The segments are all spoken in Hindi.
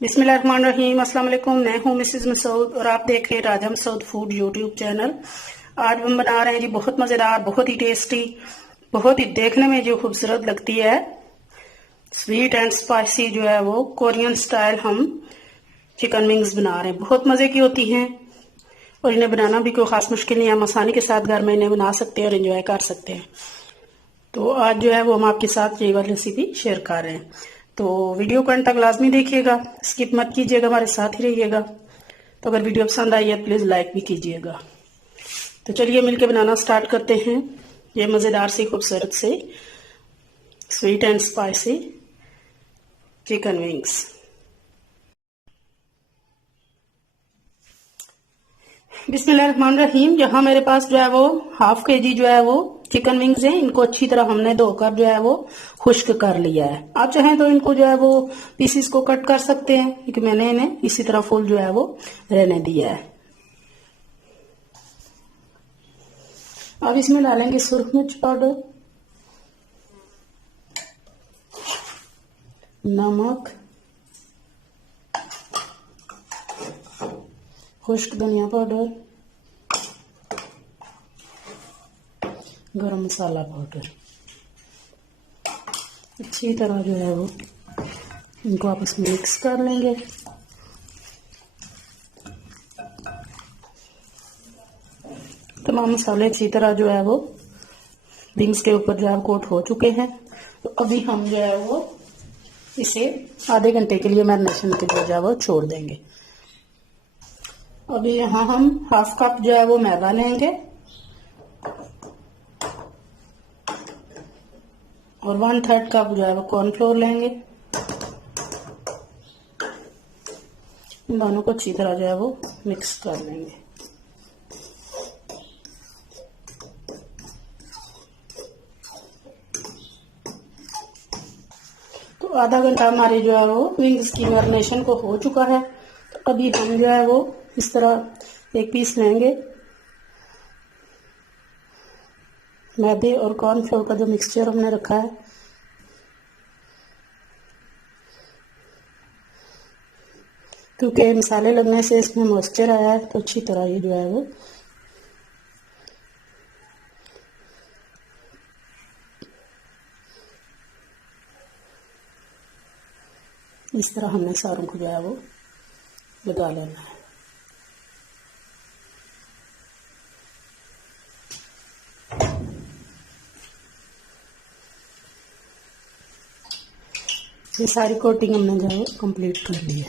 बिस्मिल्लाहिर्रहमानिर्रहीम। अस्सलाम वालेकुम। मैं हूं मिसेस मसूद और आप देख रहे हैं राजा मसूद फूड यूट्यूब चैनल। आज हम बना रहे हैं जी बहुत मज़ेदार, बहुत ही टेस्टी, बहुत ही देखने में जो खूबसूरत लगती है स्वीट एंड स्पाइसी जो है वो कोरियन स्टाइल हम चिकन विंग्स बना रहे हैं। बहुत मज़े की होती हैं और इन्हें बनाना भी कोई ख़ास मुश्किल नहीं है। हम आसानी के साथ घर में इन्हें बना सकते हैं और इंजॉय कर सकते हैं। तो आज जो है वो हम आपके साथ ये वाली रेसिपी शेयर कर रहे हैं। तो वीडियो को अंत तक लाजमी देखिएगा, स्किप मत कीजिएगा, हमारे साथ ही रहिएगा। तो अगर वीडियो पसंद आई है प्लीज़ लाइक भी कीजिएगा। तो चलिए मिलके बनाना स्टार्ट करते हैं ये मज़ेदार सी खूबसूरत से sweet and spicy chicken wings. बिस्मिल्लाहिर्रहमानिर्रहीम। यहाँ मेरे पास जो है वो हाफ केजी जो है वो चिकन विंग्स हैं। इनको अच्छी तरह हमने धोकर जो है वो खुश्क कर लिया है। आप चाहें तो इनको जो है वो पीसीस को कट कर सकते हैं, क्योंकि मैंने इन्हें इसी तरह फुल जो है वो रहने दिया है। अब इसमें डालेंगे सुरख मिर्च पाउडर, नमक, खुश्क धनिया पाउडर, गरम मसाला पाउडर। अच्छी तरह जो है वो इनको आपस में मिक्स कर लेंगे। तमाम मसाले अच्छी तरह जो है वो विंग्स के ऊपर जो है कोट हो चुके हैं। तो अभी हम जो है वो इसे आधे घंटे के लिए मैरिनेशन के लिए जो है वो छोड़ देंगे। अभी यहाँ हम हाफ कप जो है वो मैदा लेंगे और 1/3 कप जो है वो कॉर्नफ्लोर लेंगे। इन दोनों को अच्छी तरह जो है वो मिक्स कर लेंगे। तो आधा घंटा हमारे जो है वो विंग्स की मैरिनेशन को हो चुका है। तो अभी हम जो है वो इस तरह एक पीस लेंगे। मैदे और कॉर्नफ्लोर का जो मिक्सचर हमने रखा है क्योंकि मसाले लगने से इसमें मॉइस्चर आया है, तो अच्छी तरह ये जो है वो इस तरह हमने सारों को जो है वो लगा लेना है। ये सारी कोटिंग हमने जो है कंप्लीट कर ली है।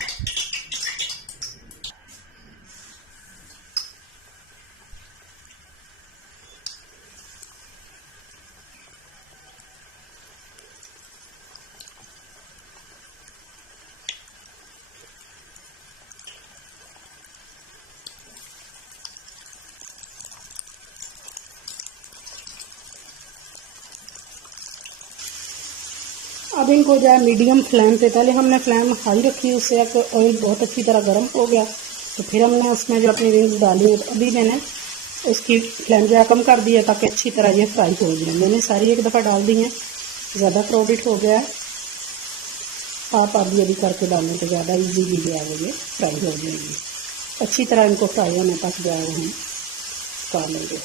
अब इनको जो है मीडियम फ्लेम पे, पहले हमने फ्लेम हाई रखी, उससे ऑयल बहुत अच्छी तरह गर्म हो गया, तो फिर हमने उसमें जो अपनी विंग्स डाली। अभी मैंने उसकी फ्लेम जो है कम कर दी है ताकि अच्छी तरह ये फ्राई हो जाए। मैंने सारी एक दफ़ा डाल दी हैं, ज़्यादा क्राउडेड हो गया है। आप अभी अभी करके डालें तो ज़्यादा ईजीली जो है वो ये फ्राई हो जाएगी। अच्छी तरह इनको फ्राई होने तक जो है वो हम कर लेंगे।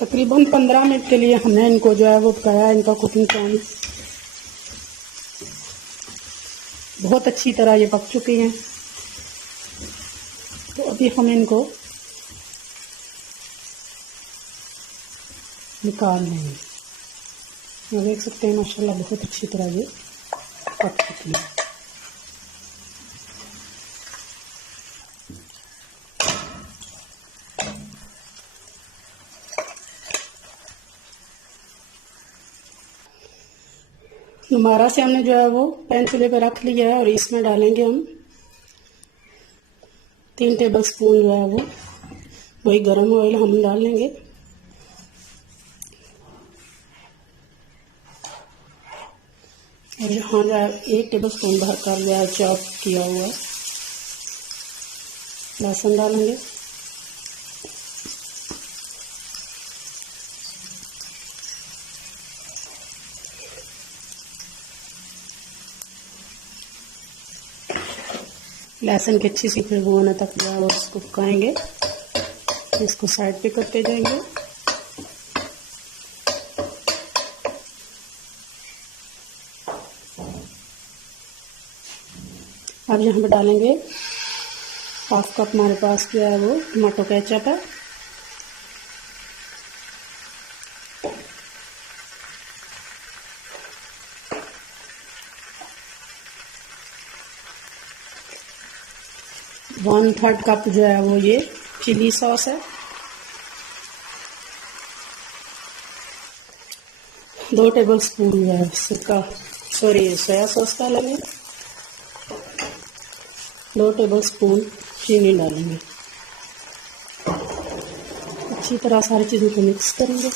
तकरीबन 15 मिनट के लिए हमने इनको जो है वो पकाया। इनका कुकिंग टाइम बहुत अच्छी तरह ये पक चुके हैं। तो अभी हम इनको निकाल लेंगे। ये देख सकते हैं माशाल्लाह बहुत अच्छी तरह ये पक चुकी है। दोबारा से हमने जो है वो पैन चूल्हे पर रख लिया है और इसमें डालेंगे हम 3 टेबल स्पून जो है वो वही गरम ऑयल हम डाल लेंगे। और यहाँ जो है 1 टेबल स्पून भरकर जो है चॉप किया हुआ लहसुन डालेंगे। लहसुन की अच्छी सी खुशबू होने तक जो है वो इसको पकाएंगे। इसको साइड पे करते जाएंगे। अब यहाँ पे डालेंगे हाफ कप हमारे पास जो है वो टमाटो केचप है। वन थर्ड कप जो है वो ये चिली सॉस है। 2 टेबल स्पून जो है सोया सॉस डालेंगे। 2 टेबल स्पून चीनी डालेंगे। अच्छी तरह सारी चीज़ों को मिक्स करेंगे।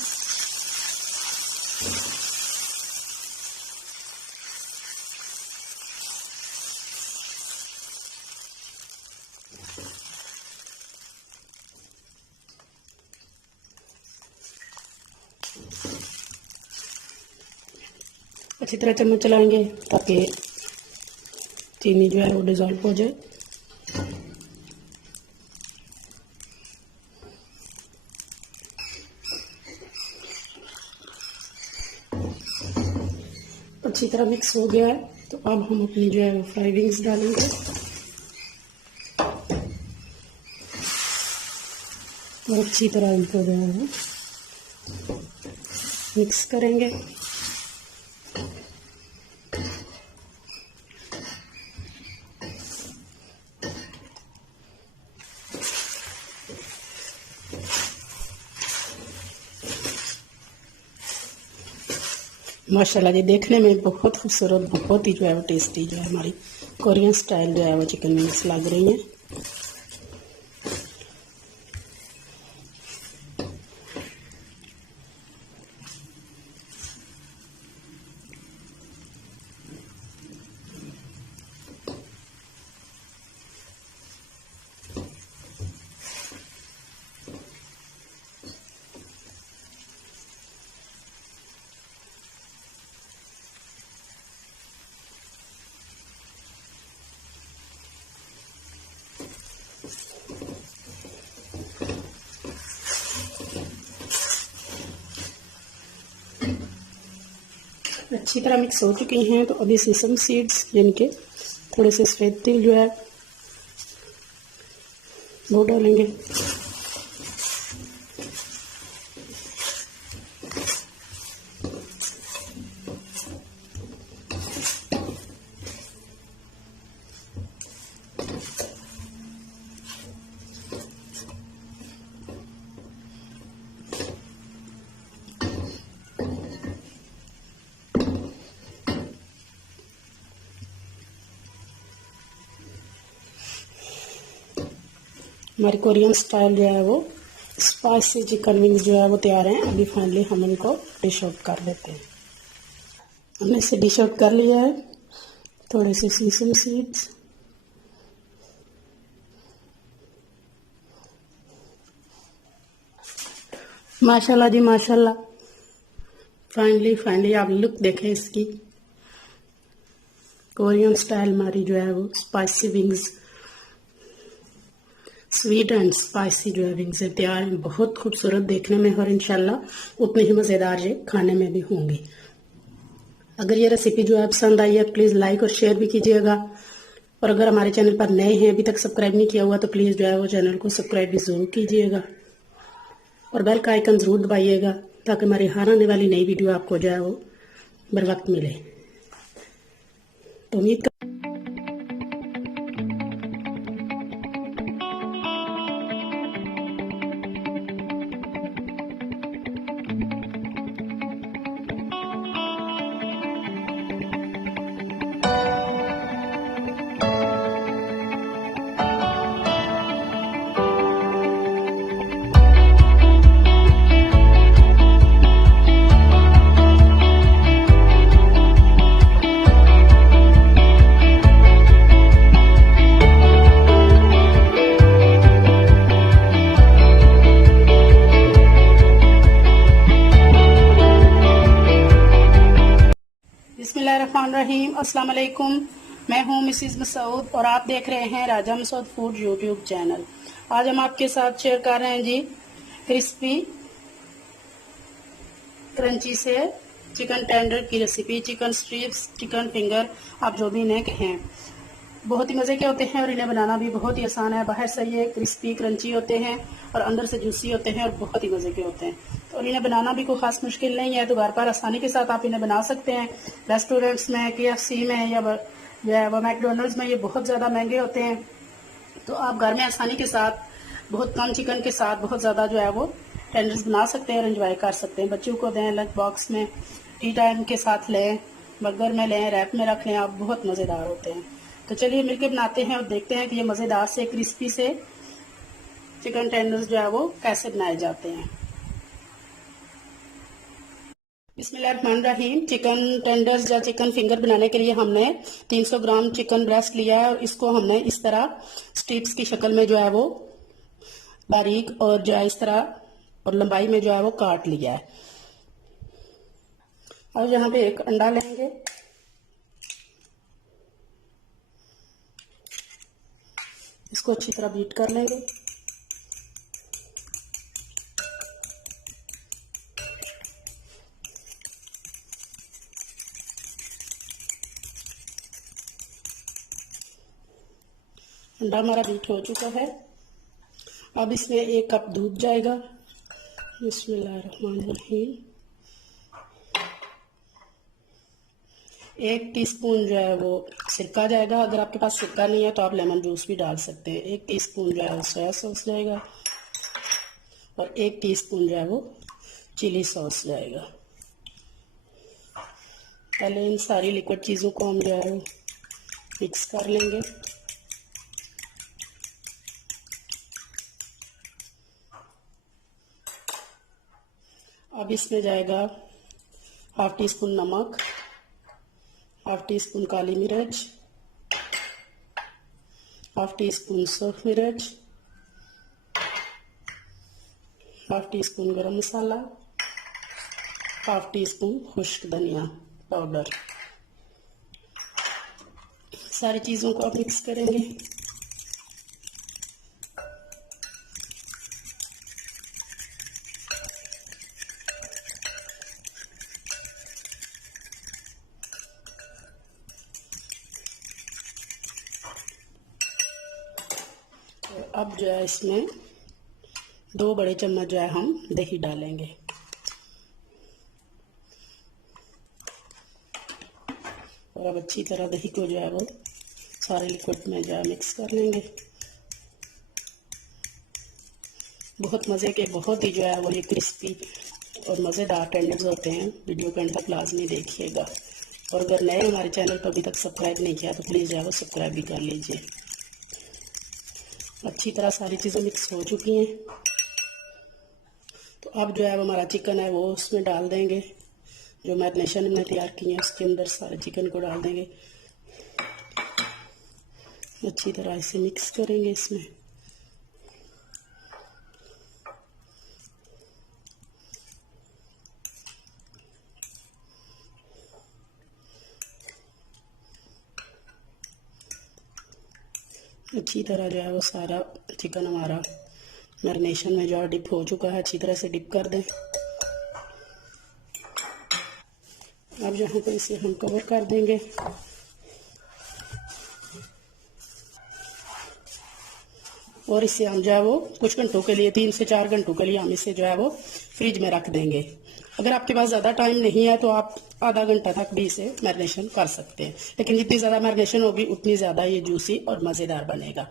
अच्छी तरह चम्मच चलाएंगे ताकि चीनी जो है वो डिज़ोल्व हो जाए। अच्छी तरह मिक्स हो गया है तो अब हम अपनी जो है वो फ्राई विंग्स डालेंगे और अच्छी तरह इनको जो है वो मिक्स करेंगे। माशाल्लाह जी देखने में बहुत खूबसूरत, बहुत ही जो है वो टेस्टी जो है हमारी कोरियन स्टाइल जो है वो चिकन विंग्स लग रही हैं। अच्छी तरह मिक्स हो चुकी हैं तो अभी सेसम सीड्स यानी कि थोड़े से सफ़ेद तिल जो है वो डालेंगे। हमारी कोरियन स्टाइल जो है वो स्पाइसी चिकन विंग्स जो है वो तैयार हैं। अभी फाइनली हम इनको डिश आउट कर लेते हैं। हमने इसे डिश आउट कर लिया है। थोड़े से सीसम सीड्स, माशाल्लाह जी माशाल्लाह। फाइनली आप लुक देखें इसकी। कोरियन स्टाइल हमारी जो है वो spicy wings, sweet and spicy जो है विंग्स तैयार हैं। बहुत खूबसूरत देखने में और इंशाल्लाह उतने ही मज़ेदार ये खाने में भी होंगी। अगर ये रेसिपी जो है पसंद आई है तो प्लीज़ लाइक और शेयर भी कीजिएगा। और अगर हमारे चैनल पर नए हैं, अभी तक सब्सक्राइब नहीं किया हुआ तो प्लीज़ जो है वो चैनल को सब्सक्राइब भी ज़रूर कीजिएगा और बेल का आइकन ज़रूर दबाइएगा ताकि हमारी हर आने वाली नई वीडियो आपको जो है वो बर वक्त मिले। तो उम्मीद बिस्मिल्लाहिर्रहमानिर्रहीम, अस्सलाम वालेकुम। मैं हूं मिसिज मसूद और आप देख रहे हैं राजा मसूद फूड यूट्यूब चैनल। आज हम आपके साथ शेयर कर रहे हैं जी क्रिस्पी क्रंची से चिकन टेंडर की recipe. Chicken strips, chicken finger, आप जो भी इन्हें कहें, बहुत ही मज़े के होते हैं और इन्हें बनाना भी बहुत ही आसान है। बाहर से ये क्रिस्पी क्रंची होते हैं और अंदर से जूसी होते हैं और बहुत ही मज़े के होते हैं। और इन्हें बनाना भी कोई ख़ास मुश्किल नहीं है, तो घर पर आसानी के साथ आप इन्हें बना सकते हैं। रेस्टोरेंट्स में, KFC में या मैकडोनल्ड्स में ये बहुत ज़्यादा महंगे होते हैं, तो आप घर में आसानी के साथ बहुत कम चिकन के साथ बहुत ज़्यादा जो है वो टेंडर्स बना सकते हैं और एंजॉय कर सकते हैं। बच्चों को दें, लंच बॉक्स में, टी टाइम के साथ लें, बर्गर में लें, रैप में रख लें, आप बहुत मज़ेदार होते हैं। तो चलिए मिलकर बनाते हैं और देखते हैं कि ये मज़ेदार से क्रिस्पी से चिकन टेंडर्स जो है वो कैसे बनाए जाते हैं। बिस्मिल्लाहिर्रहमानिर्रहीम। चिकन टेंडर्स या चिकन फिंगर बनाने के लिए हमने 300 ग्राम चिकन ब्रेस्ट लिया है और इसको हमने इस तरह स्ट्रिप्स की शक्ल में जो है वो बारीक और जो है इस तरह और लंबाई में जो है वो काट लिया है। अब यहाँ पे एक अंडा लेंगे, इसको अच्छी तरह बीट कर लेंगे। अंडा हमारा बीट हो चुका है। अब इसमें 1 कप दूध जाएगा। बिस्मिल्लाहिर्रहमानिर्रहीम। 1 टीस्पून जो है वो सिरका जाएगा। अगर आपके पास सिरका नहीं है तो आप लेमन जूस भी डाल सकते हैं। 1 टीस्पून जो है वो सोया सॉस जाएगा और 1 टीस्पून जो है वो चिली सॉस जाएगा। पहले इन सारी लिक्विड चीज़ों को हम जो है वो मिक्स कर लेंगे। अब इसमें जाएगा 1/2 टीस्पून नमक, 1/2 टीस्पून काली मिर्च, 1/2 टीस्पून सूख मिर्च, 1/2 टीस्पून गरम मसाला, 1/2 टीस्पून खुश्क धनिया पाउडर। सारी चीज़ों को आप मिक्स करेंगे। अब जो है इसमें 2 बड़े चम्मच जो है हम दही डालेंगे और अब अच्छी तरह दही को जो है वो सारे लिक्विड में जो है मिक्स कर लेंगे। बहुत मज़े के, बहुत ही जो है वो ये क्रिस्पी और मज़ेदार टेंडर्स होते हैं। वीडियो को अंत तक लाजमी देखिएगा और अगर नए हमारे चैनल पर अभी तक सब्सक्राइब नहीं किया तो प्लीज़ जो है वो सब्सक्राइब भी कर लीजिए। अच्छी तरह सारी चीज़ें मिक्स हो चुकी हैं, तो अब जो है हमारा चिकन है वो उसमें डाल देंगे। जो मैरिनेशन हमने तैयार की है उसके अंदर सारे चिकन को डाल देंगे। अच्छी तरह इसे मिक्स करेंगे इसमें। अच्छी तरह जो है वो सारा चिकन हमारा मैरिनेशन में जो है डिप हो चुका है। अच्छी तरह से डिप कर दें। अब यहाँ पर इसे हम कवर कर देंगे और इसे हम जो है वो कुछ घंटों के लिए, 3 से 4 घंटों के लिए हम इसे जो है वो फ्रिज में रख देंगे। अगर आपके पास ज़्यादा टाइम नहीं है तो आप आधा घंटा तक भी इसे मैरिनेशन कर सकते हैं, लेकिन जितनी ज़्यादा मैरिनेशन होगी उतनी ज़्यादा ये जूसी और मज़ेदार बनेगा।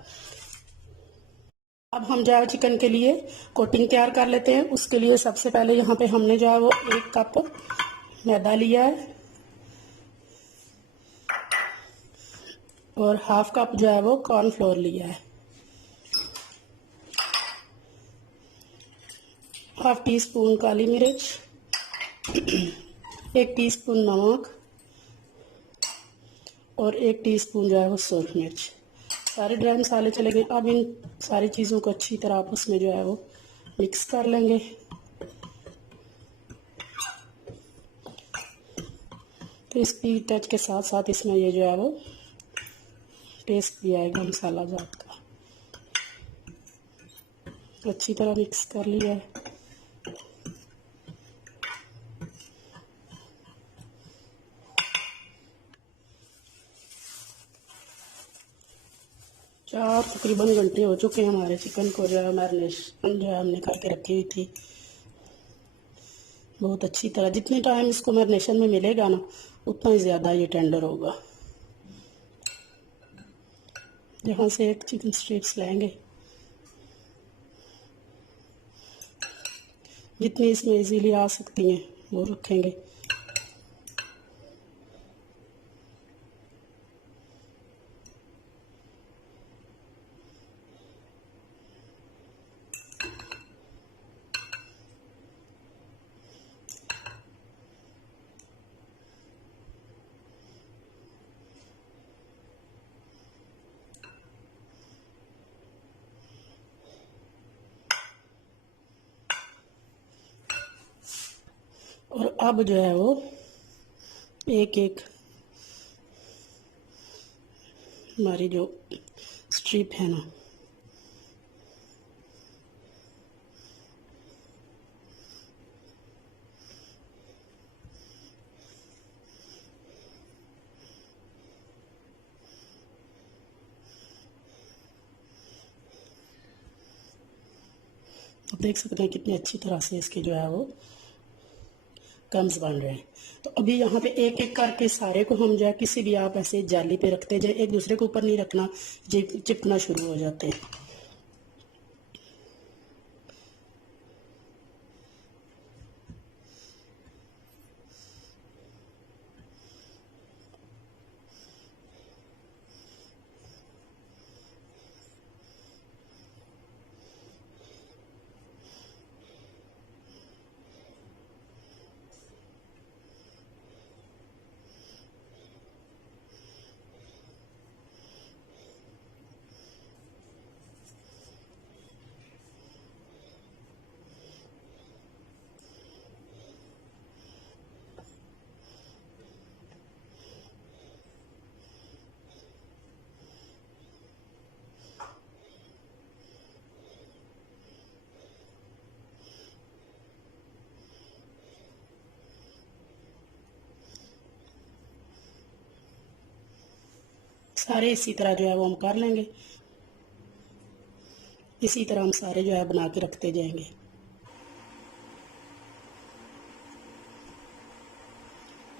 अब हम जो है चिकन के लिए कोटिंग तैयार कर लेते हैं। उसके लिए सबसे पहले यहाँ पे हमने जो है वो 1 कप मैदा लिया है और 1/2 कप जो है वो कॉर्नफ्लोर लिया है, 1/2 टीस्पून काली मिर्च, 1 टीस्पून नमक और 1 टीस्पून जो है वो सूख मिर्च। सारे ड्राई मसाले चले गए। अब इन सारी चीज़ों को अच्छी तरह आपस में जो है वो मिक्स कर लेंगे। क्रिस्पी टच के साथ साथ इसमें ये जो है वो टेस्ट भी आएगा मसाला जात का। अच्छी तरह मिक्स कर लिया है। तकरीबन घंटे हो चुके हैं हमारे चिकन को जो है मैरिनेशन जो है हमने करके रखी हुई थी। बहुत अच्छी तरह, जितने टाइम इसको मैरिनेशन में मिलेगा ना उतना ही ज़्यादा ये टेंडर होगा। यहाँ से एक चिकन स्ट्रिप्स लेंगे, जितनी इसमें इजीली आ सकती हैं वो रखेंगे। और अब जो है वो एक एक हमारी जो स्ट्रिप है ना आप देख सकते हैं कितनी अच्छी तरह से इसके जो है वो क्रम्स बन रहे हैं। तो अभी यहाँ पे एक एक करके सारे को हम जो है किसी भी आप ऐसे जाली पे रखते जाए, एक दूसरे के ऊपर नहीं रखना, चिपकना शुरू हो जाते हैं। सारे इसी तरह जो है वो हम कर लेंगे। इसी तरह हम सारे जो है बना के रखते जाएंगे।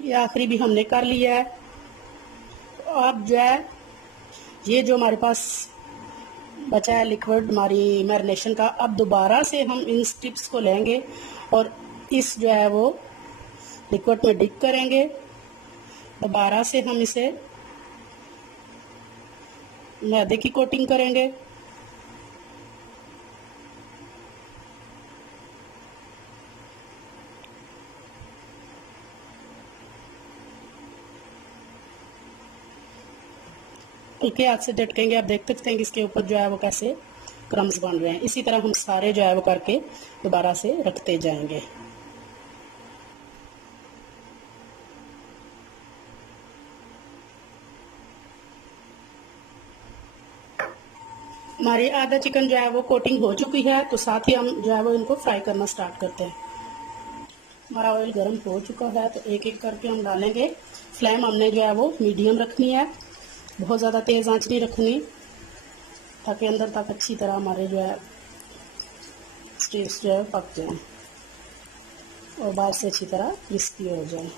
ये आखिरी भी हमने कर लिया है। तो अब जो है ये जो हमारे पास बचा है लिक्विड हमारी मैरिनेशन का, अब दोबारा से हम इन स्ट्रिप्स को लेंगे और इस जो है वो लिक्विड में डिप करेंगे। दोबारा से हम इसे मैदे की कोटिंग करेंगे। हल्के हाथ से झटकेंगे। आप देख सकते हैं कि इसके ऊपर जो है वो कैसे क्रम्स बन रहे हैं। इसी तरह हम सारे जो है वो करके दोबारा से रखते जाएंगे। हमारी आधा चिकन जो है वो कोटिंग हो चुकी है, तो साथ ही हम जो है वो इनको फ्राई करना स्टार्ट करते हैं। हमारा ऑयल गर्म हो चुका है, तो एक एक करके हम डालेंगे। फ्लेम हमने जो है वो मीडियम रखनी है, बहुत ज़्यादा तेज़ आंच नहीं रखनी, ताकि अंदर तक अच्छी तरह हमारे जो है स्ट्रिप्स जो है पक जाएं और बाहर से अच्छी तरह क्रिस्पी हो जाए।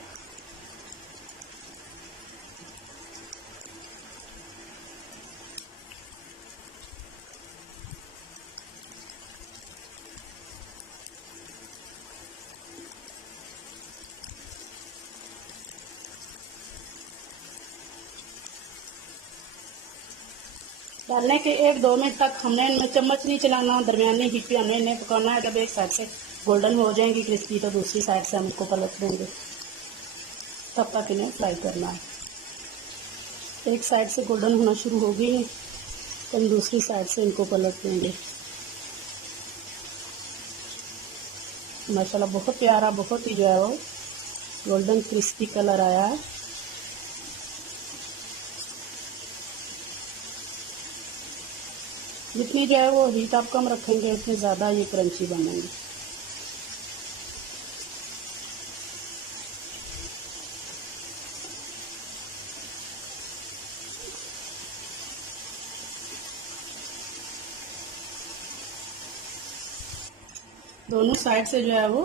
डालने के 1-2 मिनट तक हमने इनमें चम्मच नहीं चलाना, दरमियानी हीट पे हमने इन्हें पकाना है। जब एक साइड से गोल्डन हो जाएंगी क्रिस्पी, तो दूसरी साइड से हम इसको पलट देंगे। तब तक इन्हें फ्राई करना है। एक साइड से गोल्डन होना शुरू हो गई है, तो हम दूसरी साइड से इनको पलट देंगे। माशाल्लाह बहुत प्यारा, बहुत ही जो है वो गोल्डन क्रिस्पी कलर आया है। जितनी जो है वो हीट आप कम रखेंगे उतनी ज़्यादा ये क्रंची बनेंगे। दोनों साइड से जो है वो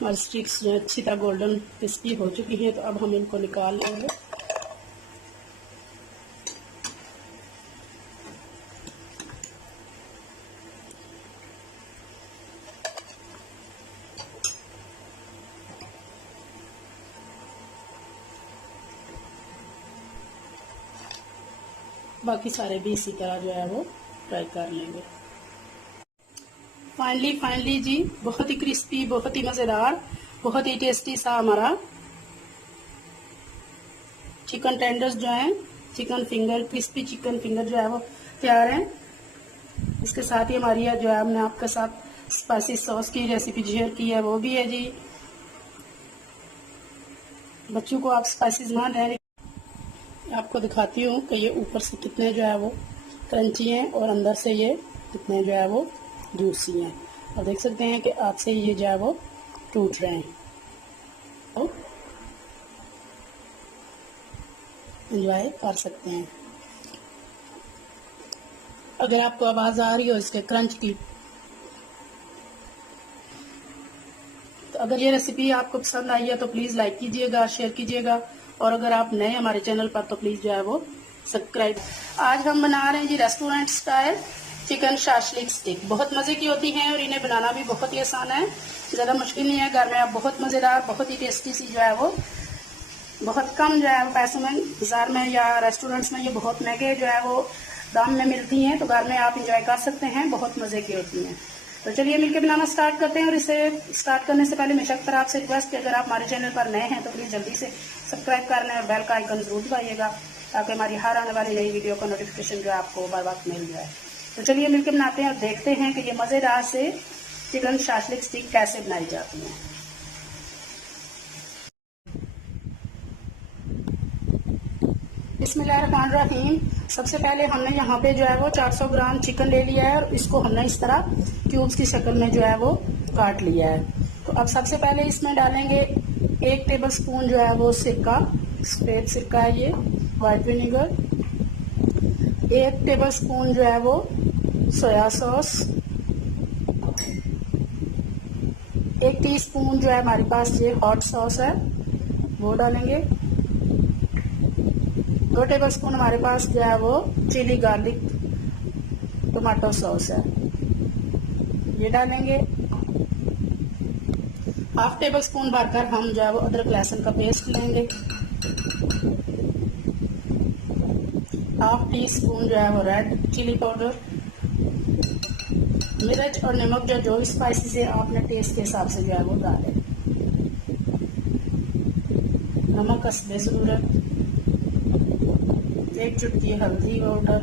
हमारी स्टिक्स जो है अच्छी तरह गोल्डन क्रिस्पी हो चुकी है, तो अब हम इनको निकाल लेंगे। बाकी सारे भी इसी तरह जो है वो फ्राई कर लेंगे। फाइनली जी बहुत ही क्रिस्पी, बहुत ही मज़ेदार, बहुत ही टेस्टी सा हमारा चिकन टेंडर्स जो है, chicken finger, crispy chicken finger जो है वो तैयार है। इसके साथ ही हमारी जो है हमने आपके साथ स्पाइसी सॉस की रेसिपी शेयर की है, वो भी है जी। बच्चों को आप स्पाइसीज ना दें। आपको दिखाती हूँ कि ये ऊपर से कितने जो है वो क्रंची हैं और अंदर से ये कितने जो है वो जूसी हैं। और देख सकते हैं कि हाथ से ये जो है वो टूट रहे हैं। तो एंजॉय कर सकते हैं। अगर आपको आवाज़ आ रही हो इसके क्रंच की, तो अगर ये रेसिपी आपको पसंद आई है तो प्लीज़ लाइक कीजिएगा, शेयर कीजिएगा, और अगर आप नए हमारे चैनल पर तो प्लीज़ जो है वो सब्सक्राइब। आज हम बना रहे हैं जी restaurant style chicken shashlik stick. बहुत मज़े की होती हैं और इन्हें बनाना भी बहुत ही आसान है, ज़्यादा मुश्किल नहीं है। घर में आप बहुत मज़ेदार, बहुत ही टेस्टी सी जो है वो बहुत कम जो है वो पैसों में, बाजार में या रेस्टोरेंट्स में ये बहुत महंगे जो है वो दाम में मिलती हैं, तो घर में आप इंजॉय कर सकते हैं, बहुत मज़े की होती हैं। तो चलिए मिलकर बनाना स्टार्ट करते हैं। और इसे स्टार्ट करने से पहले मेरी तरफ आपसे रिक्वेस्ट है, अगर आप हमारे चैनल पर नए हैं तो प्लीज़ जल्दी से सब्सक्राइब कर लें और बेल का आइकन जरूर दबाइएगा, ताकि हमारी हर आने वाली नई वीडियो का नोटिफिकेशन जो है आपको बार वक्त मिल जाए। तो चलिए मिलकर बनाते हैं और देखते हैं कि ये मज़ेदार से चिकन शाशलिक स्टिक कैसे बनाई जाती है। बिस्मिल्लाहिर्रहमानिर्रहीम। सबसे पहले हमने यहाँ पे जो है वो 400 ग्राम चिकन ले लिया है और इसको हमने इस तरह क्यूब्स की शक्ल में जो है वो काट लिया है। तो अब सबसे पहले इसमें डालेंगे 1 टेबलस्पून जो है वो सिरका, सफेद सिरका है ये, वाइट विनेगर। 1 टेबलस्पून जो है वो सोया सॉस। 1 टीस्पून जो है हमारे पास ये हॉट सॉस है, वो डालेंगे। 2 टेबलस्पून हमारे पास जो है वो चिली गार्लिक टमाटो सॉस है, ये डालेंगे। 1/2 टेबलस्पून भरकर हम जो है वो अदरक लहसुन का पेस्ट लेंगे। 1/2 टीस्पून जो है वो रेड चिली पाउडर। मिर्च और नमक जो स्पाइसी से आपने टेस्ट के हिसाब से जो है वो डालें। नमक हस्बे ज़रूरत। 1 चुटकी हल्दी पाउडर।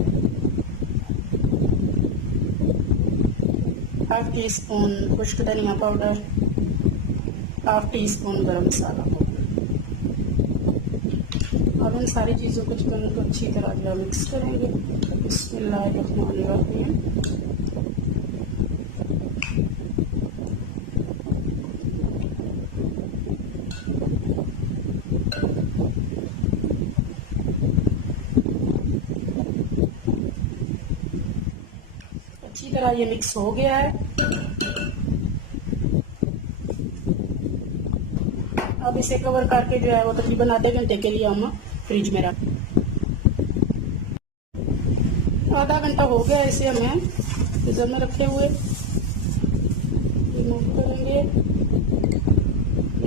1/2 टीस्पून खुश्क धनिया पाउडर। 1/2 टीस्पून गरम मसाला पाउडर। अब इन सारी चीज़ों को चिकन को अच्छी तरह जो मिक्स करेंगे। बिस्मिल्लाहिर्रहमानिर्रहीम। अच्छी तरह ये मिक्स हो गया है। अब इसे कवर करके जो है वो तकरीबन आधे घंटे के लिए हम फ्रिज में रख। आधा घंटा हो गया इसे हमें फ्रीजर में रखे हुए। रिमूव करेंगे।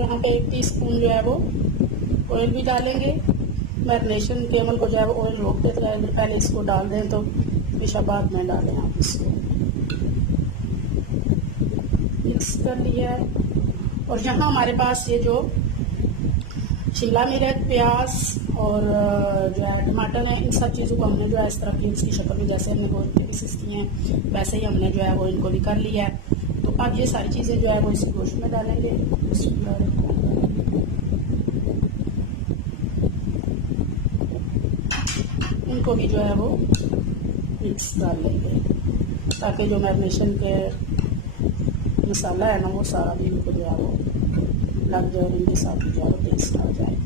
यहाँ पे 1 टीस्पून जो है वो ऑयल भी डालेंगे। मैरिनेशन के अमल को जो है वो ऑयल रोक देता है, पहले इसको डाल दें तो हमेशा बाद में डालें। आप इसको मिक्स कर लिया है। और यहाँ हमारे पास ये जो शिमला मिर्च, प्याज और जो है टमाटर है, इन सब चीज़ों को हमने जो है इस तरह क्यूब्स की शक्ल में, जैसे हमने गोल के पीसेस किए हैं वैसे ही हमने जो है वो इनको भी कर लिया है। तो अब ये सारी चीज़ें जो है वो इस गोश्त में डालेंगे। इनको भी जो है वो मिक्स कर लेंगे। ताकि जो मैरिनेशन के मसाला है ना वो सारा भी इनको जो है वो लग जाए, इनके साथ जो है वो टेस्ट आ जाए।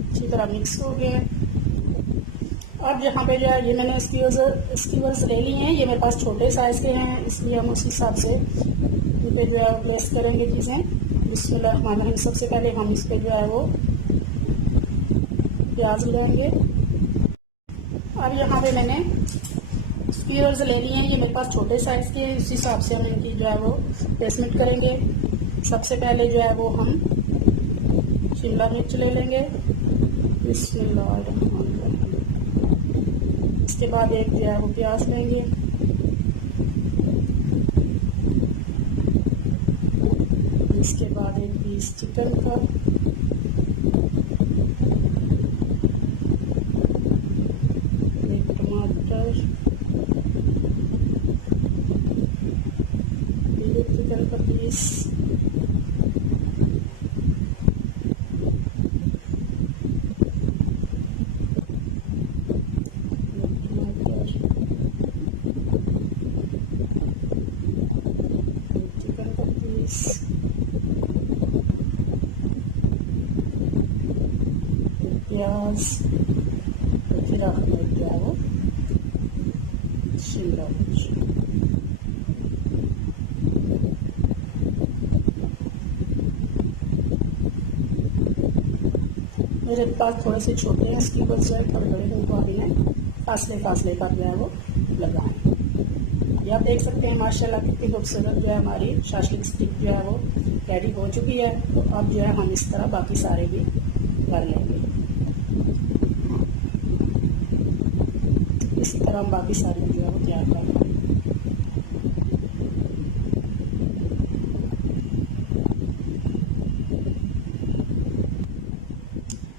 अच्छी तरह मिक्स हो गए। अब यहाँ पे जो है ये मैंने स्कीवर्स ले लिए हैं, ये मेरे पास छोटे साइज़ के हैं, इसलिए हम उस हिसाब से इन पे जो है प्लेस करेंगे चीज़ें। बिस्मिल्लाहिर्रहमानिर्रहीम। सबसे पहले हम इस पे जो है वो प्याज लेंगे। अब यहाँ पे मैंने स्कीवर्स ले लिए हैं, ये मेरे पास छोटे साइज़ के हैं, इस हिसाब से हम इनकी जो है वो प्लेसमेंट करेंगे। सबसे पहले जो है वो हम शिमला मिर्च ले लेंगे। बिस्मिल्लाहिर्रहमानिर्रहीम। इसके बाद एक जो है वो प्याज लेंगे। इसके बाद एक पीस चिकन का, एक टमाटर, एक चिकन का पीस, प्याज, फिर आखिर में जो है वो शिमला मिर्च। मेरे पास थोड़े से छोटे हैं इसकी वजह से, थोड़े बड़े उनको अभी मैं फासले पर जो है वो लगाएं। ये आप देख सकते हैं माशाल्लाह कितनी खूबसूरत जो है हमारी शाशलिक स्टिक जो है वो रेडी हो चुकी है। तो अब जो है हम इस तरह बाकी सारे भी कर लेंगे। इसी तरह हम बाकी सारे जो है वो तैयार कर लेंगे।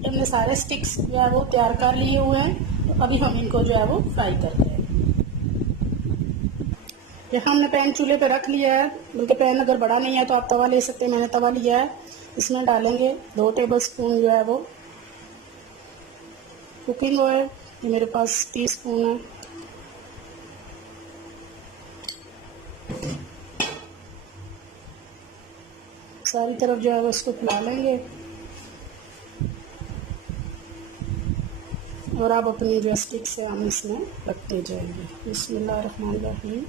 हमने सारे स्टिक्स जो है वो तैयार कर लिए हुए हैं, तो अभी हम इनको जो है वो फ्राई करते हैं। यहाँ हमने पैन चूल्हे पे रख लिया है, बल्कि पैन अगर बड़ा नहीं है तो आप तवा ले सकते हैं। मैंने तवा लिया है, इसमें डालेंगे 2 टेबलस्पून जो है वो कुकिंग ऑयल, ये मेरे पास टीस्पून है। सारी तरफ जो है वो इसको फैला लेंगे और आप अपनी जो स्टिक से हम इसमें रखते जाएंगे। बिस्मिल्लाहिर्रहमानिर्रहीम।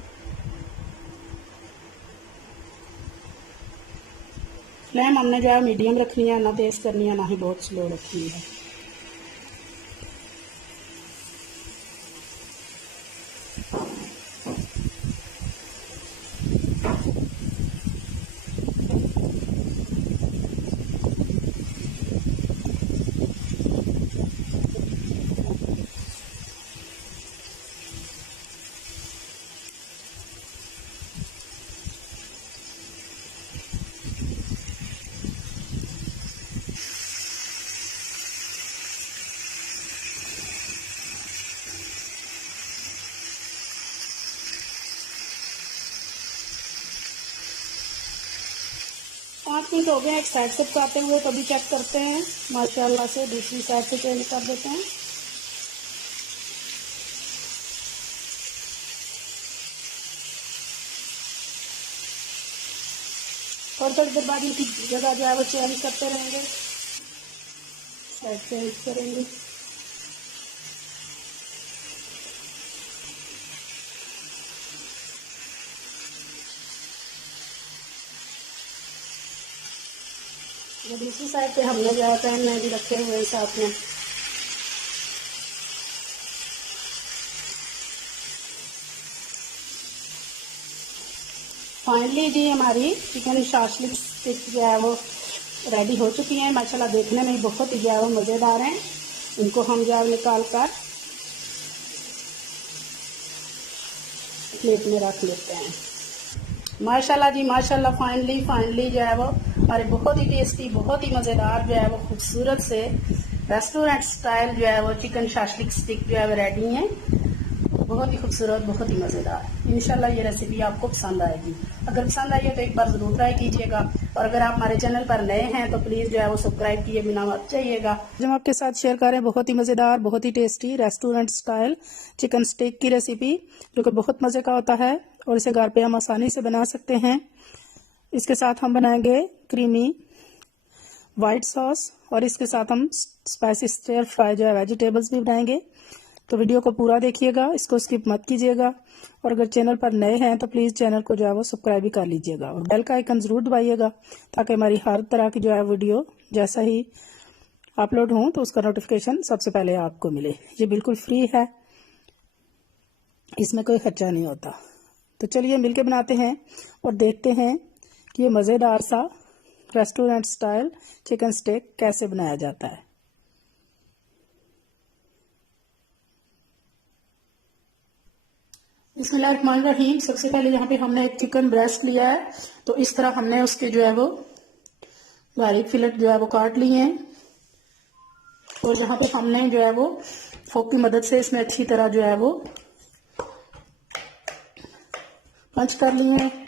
फ्लेम हमने जो है मीडियम रखनी है, ना तेज़ करनी है ना ही बहुत स्लो रखनी है। पाँच मिनट हो गए एक साइड से पकाते हुए, तो अभी चेक करते हैं माशाल्लाह से दूसरी साइड पे चेंज कर देते हैं। थोड़ी देर बाद इनकी जगह जो है वो चेंज करते रहेंगे, साइड चेंज करेंगे। ये दूसरी साइड पे हमने जो है पैन में भी रखे हुए साथ में। फाइनली जी हमारी चिकन शाशलिक स्टिक जो है वो रेडी हो चुकी है। माशाल्लाह देखने में बहुत ही जो है वो मज़ेदार हैं। इनको हम जो है निकाल कर प्लेट में रख लेते हैं। माशाल्लाह जी माशाल्लाह, फाइनली जो है वो हमारे बहुत ही टेस्टी, बहुत ही मज़ेदार जो है वो खूबसूरत से रेस्टोरेंट स्टाइल जो है वो चिकन शाशलिक स्टिक जो है वो रेडी है। बहुत ही खूबसूरत, बहुत ही मज़ेदार। इंशाल्लाह ये रेसिपी आपको पसंद आएगी। अगर पसंद आई है तो एक बार जरूर ट्राई कीजिएगा, और अगर आप हमारे चैनल पर नए हैं तो प्लीज जो है वो सब्सक्राइब किए बिना मत जाइएगा। हम आपके साथ शेयर कर रहे हैं बहुत ही मजेदार, बहुत ही tasty restaurant style chicken steak की रेसिपी, जो कि बहुत मजे का होता है और इसे घर पे हम आसानी से बना सकते हैं। इसके साथ हम बनाएंगे क्रीमी व्हाइट सॉस, और इसके साथ हम स्पाइसी स्टर फ्राई जो है वेजिटेबल्स भी बनाएंगे। तो वीडियो को पूरा देखिएगा, इसको स्किप मत कीजिएगा, और अगर चैनल पर नए हैं तो प्लीज चैनल को जो है वो सब्सक्राइब भी कर लीजिएगा और बेल का आइकन जरूर दबाइएगा, ताकि हमारी हर तरह की जो है वीडियो जैसा ही अपलोड हो तो उसका नोटिफिकेशन सबसे पहले आपको मिले। ये बिल्कुल फ्री है, इसमें कोई खर्चा नहीं होता। तो चलिए मिलके बनाते हैं और देखते हैं कि ये मजेदार सा रेस्टोरेंट स्टाइल चिकन स्टेक कैसे बनाया जाता है। बिस्मिल्लाहिर्रहमानिर्रहीम। सबसे पहले यहाँ पे हमने एक चिकन ब्रेस्ट लिया है, तो इस तरह हमने उसके जो है वो बारीक फिलेट जो है वो काट लिए हैं, और यहाँ पे हमने जो है वो फोक की मदद से इसमें अच्छी तरह जो है वो पंच कर लिए हैं।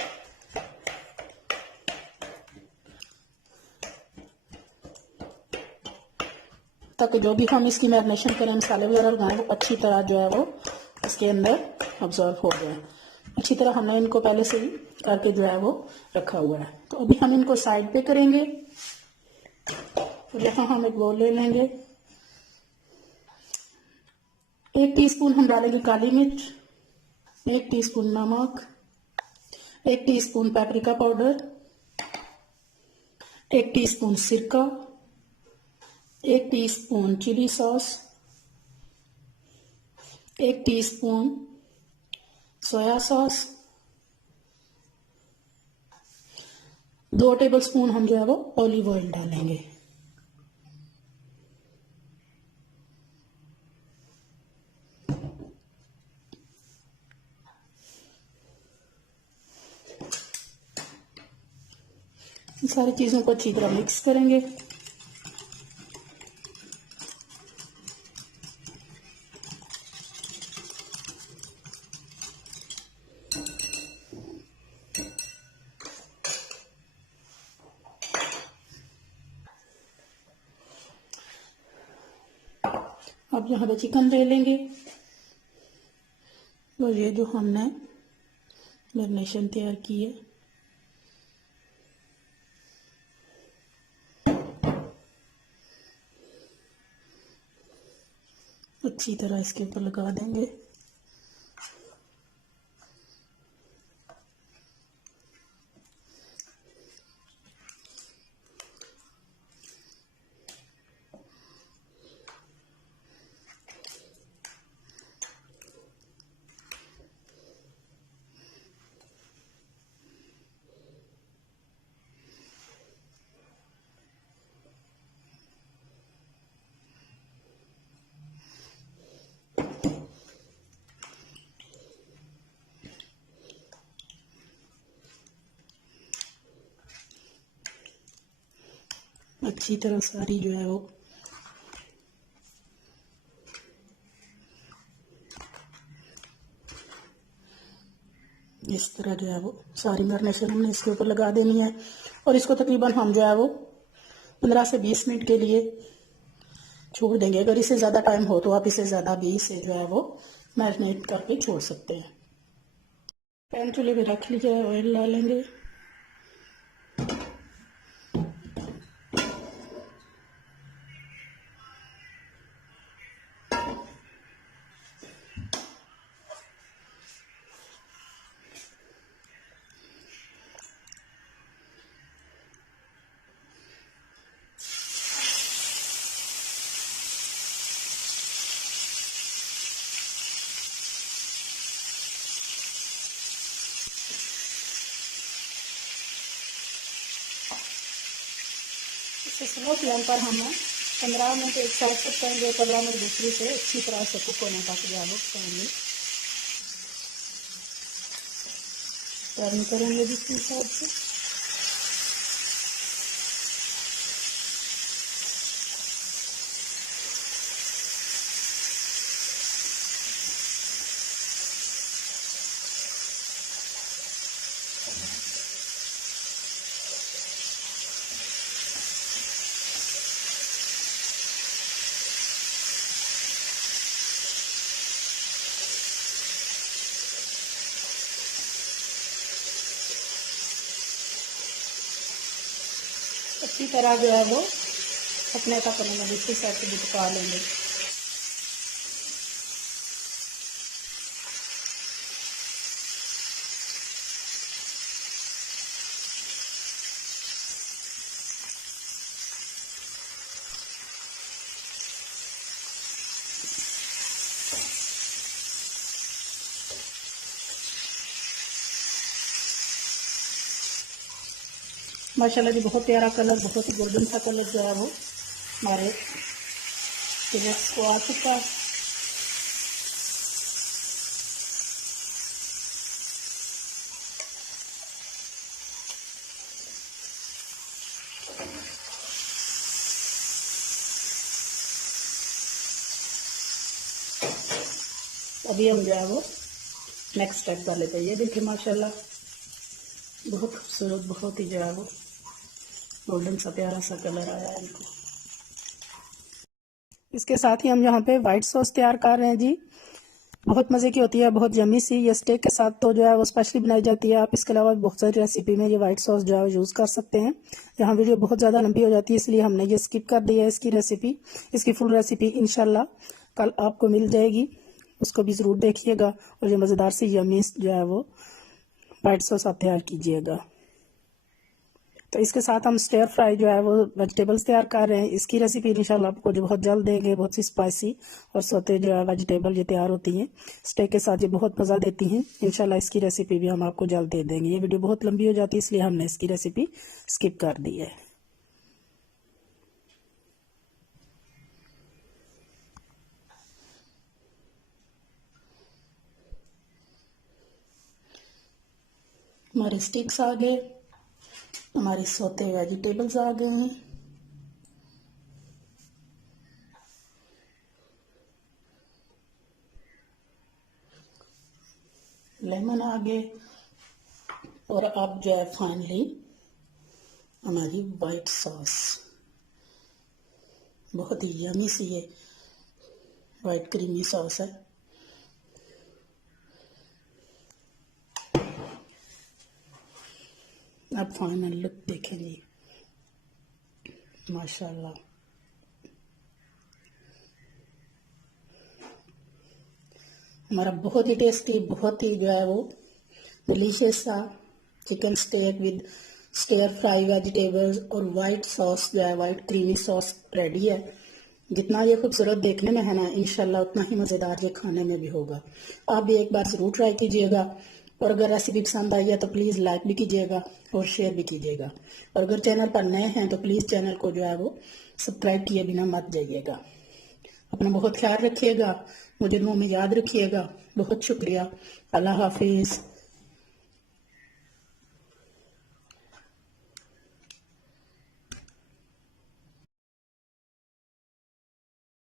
ताकि जो भी हम इसकी मैरिनेशन करें, मसाले वगैरह लगाएं, वो अच्छी तरह जो है वो इसके अंदर ऑब्जर्व हो गया। अच्छी तरह हमने इनको पहले से ही करके जो है वो रखा हुआ है। तो अभी हम इनको साइड पे करेंगे, और यहाँ हम एक बाउल ले लेंगे। 1 टीस्पून हम डालेंगे काली मिर्च, 1 टीस्पून नमक, 1 टीस्पून पेपरिका पाउडर, 1 टीस्पून सिरका, 1 teaspoon chilli sauce, 1 teaspoon soya sauce, 2 tablespoon हम जो है वो ऑलिव ऑयल डालेंगे। इन सारी चीजों को अच्छी तरह मिक्स करेंगे। अब यहाँ पे चिकन ले लेंगे, और ये जो हमने मैरिनेशन तैयार की है अच्छी तरह इसके ऊपर लगा देंगे। अच्छी तरह सारी जो है वो इस तरह जो है वो सारी मैरिनेशन हमने इसके ऊपर लगा देनी है, और इसको तकरीबन हम जो है वो 15 से 20 मिनट के लिए छोड़ देंगे। अगर इसे ज़्यादा टाइम हो तो आप इसे ज़्यादा भी इसे जो है वो मैरिनेट करके छोड़ सकते हैं। पैन चूल्हे पे रख लीजिए, ऑयल डालेंगे। इसे स्लो फ्लेम पर हम 15 मिनट एक साइड कुक करेंगे, 15 मिनट दूसरी से अच्छी तरह से कुक होने तक जो है वो टर्न करेंगे दूसरी साइड से। अच्छी तरह जो है वो पकने तक उन्होंने दूसरी साइड से भी पका लेंगे। माशाल्लाह जी बहुत प्यारा कलर, बहुत ही गोल्डन सा कलर जो है वो हमारे टिबल्स को आ चुका है। अभी हम जो है वो नेक्स्ट स्टेप कर लेते हैं। ये देखिए माशाल्लाह बहुत खूबसूरत, बहुत ही जो है वो गोल्डन सा प्यारा सा कलर आया है इनको। इसके साथ ही हम यहाँ पे वाइट सॉस तैयार कर रहे हैं जी। बहुत मज़े की होती है, बहुत यम्मी सी। ये स्टेक के साथ तो जो है वो स्पेशली बनाई जाती है। आप इसके अलावा बहुत सारी रेसिपी में ये वाइट सॉस जो है यूज़ कर सकते हैं। यहाँ वीडियो बहुत ज़्यादा लंबी हो जाती है, इसलिए हमने ये स्किप कर दी है इसकी रेसिपी। इसकी फुल रेसिपी इंशाल्लाह कल आपको मिल जाएगी, उसको भी ज़रूर देखिएगा। और ये मज़ेदार सी यम्मी जो है वो वाइट सॉस आप तैयार कीजिएगा। तो इसके साथ हम स्टर फ्राई जो है वो वेजिटेबल्स तैयार कर रहे हैं। इसकी रेसिपी इंशाल्लाह आपको जो बहुत जल्द देंगे। बहुत सी स्पाइसी और सोते जो है वेजिटेबल ये तैयार होती हैं, स्टेक के साथ ये बहुत मज़ा देती हैं। इंशाल्लाह इसकी रेसिपी भी हम आपको जल्द दे देंगे। ये वीडियो बहुत लंबी हो जाती है, इसलिए हमने इसकी रेसिपी स्किप कर दी है। हमारे स्टिक्स आ गए, हमारे सोते वेजिटेबल्स आ गए हैं। लेमन आ गए और अब जो है फाइनली हमारी वाइट सॉस। बहुत ही यमी सी ये वाइट क्रीमी सॉस है। अब फाइनल लुक देखेंगे माशाल्लाह। हमारा बहुत ही टेस्टी, बहुत ही जो है वो डिलीशियस सा chicken steak with stir fry vegetables और वाइट सॉस जो है वाइट क्रीमी सॉस रेडी है। जितना ये खूबसूरत देखने में है ना, इंशाल्लाह उतना ही मज़ेदार ये खाने में भी होगा। आप भी एक बार ज़रूर ट्राई कीजिएगा। और अगर रेसिपी पसंद आई है तो प्लीज़ लाइक भी कीजिएगा और शेयर भी कीजिएगा। और अगर चैनल पर नए हैं तो प्लीज़ चैनल को जो है वो सब्सक्राइब किए बिना मत जाइएगा। अपना बहुत ख्याल रखिएगा, मुझे दुआ में याद रखिएगा। बहुत शुक्रिया। अल्लाह हाफिज़।